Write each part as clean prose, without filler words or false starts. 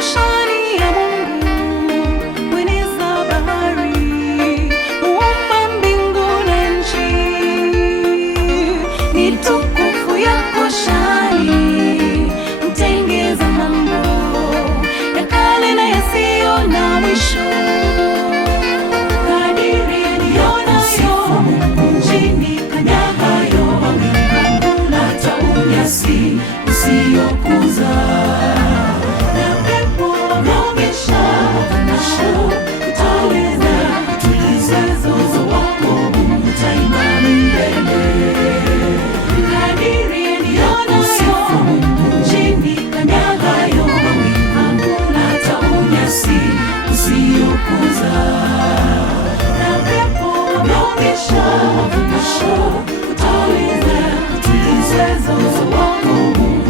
roshani ya Mungu, mweneza bahari, muumba mbingu na nchi. Ni tukufu yako shani, mtengeza mambo ya kale na yasiyo na mwisho. Kadiri nionayo nchini kanyahayo mawingu, hata unyasi usiokuza na pepo unaonyesha utaweza kutuliza zozo wako, utaimba milele. Kadiri nionayo nchini kanyahayo mawingu, hata unyasi usiokuza na pepo unaonyesha utaweza kutuliza zozo wako,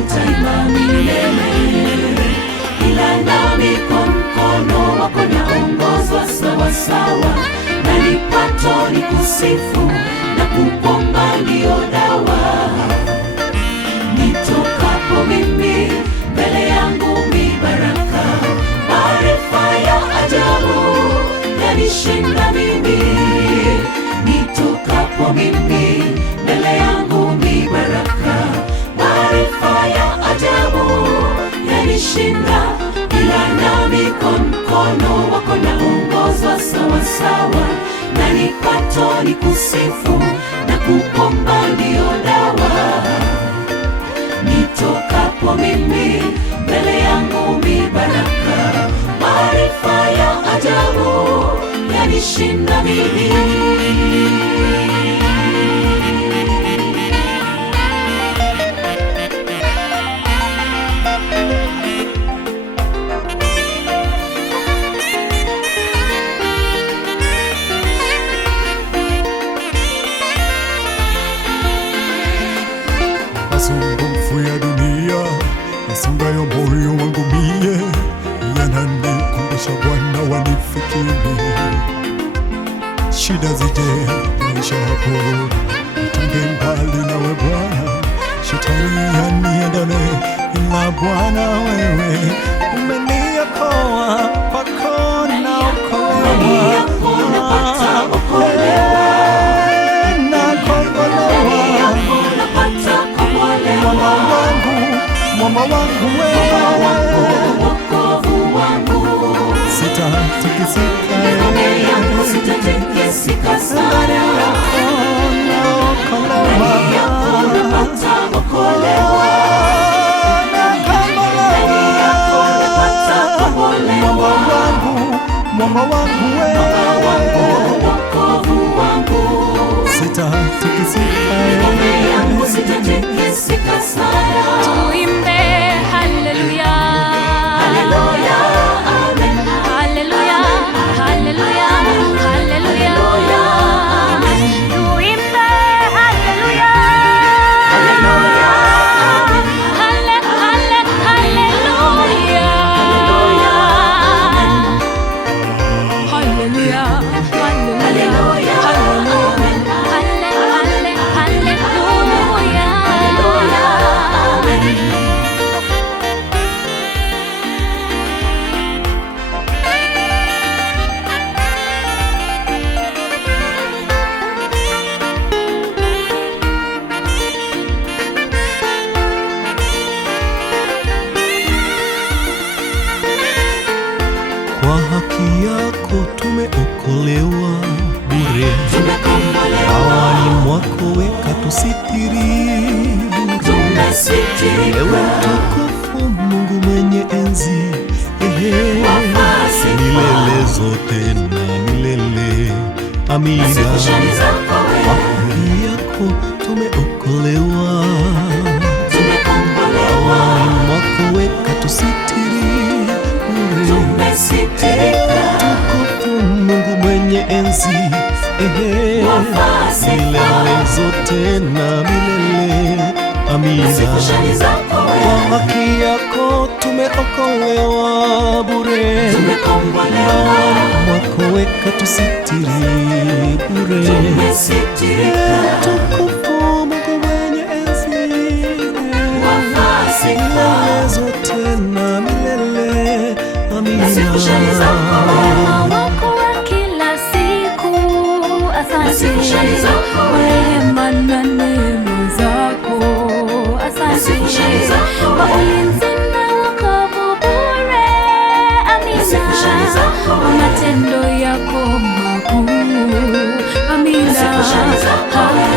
utaimba milele. Ila nami kwa mkono wako naongozwa sawasawa, na nipato ni kusifu na kuomba ndiyo dawa. Nitokapo mimi mbele yangu mi baraka, maarifa ya ajabu yanishinda mimi. Nitokapo mimi mbele yangu mi baraka, maarifa ya ajabu yanishinda. Ila nami kwa mkono wako naongozwa sawasawa, na nipato ni kusifu na kuomba ndiyo dawa. Nitokapo mimi mbele yangu mi baraka, maarifa ya ajabu yanishinda mimi. Masumbufu ya dunia yasungayo moyo wangu mie, yananikumbusha Bwana wanifikiri. Shida zije maisha yako, nitange mbali nawe Bwana. Shetani yaniandame, ila Bwana wewe umeniokoa, kwako naokolewa. Mwamba wangu wewe, wokovu wangu, sitatikisika, ngome yangu sitatikisika sana. Ndani yako napata kuokolewa, ndani yako napata kuokolewa. Mwamba wangu wewe, wokovu wangu, sitatikisika, ngome yangu sitatikisika sana. Tuimbe haleluya, haleluya, amen. Haleluya, haleluya, haleluya, amen. Tuimbe haleluya, haleluya, amen. Haleluya, haleluya, haleluya, haleluya, amen. Kwa haki yako tumeokolewa bure, hawani mwako weka tusitiri bure. Ewe mtukufu Mungu mwenye enzi, milele zote na milele, amina. Kwa haki yako tumeokolewa, hawani mwako weka tusitiri bure. Tukufu Mungu mwenye enzi, milele zote na milele, amina. Kwa haki yako tumeokolewa bure, mwako weka tusitiri bure. Tukufu Mungu mwenye enzi, milele zote na milele, Haleluya.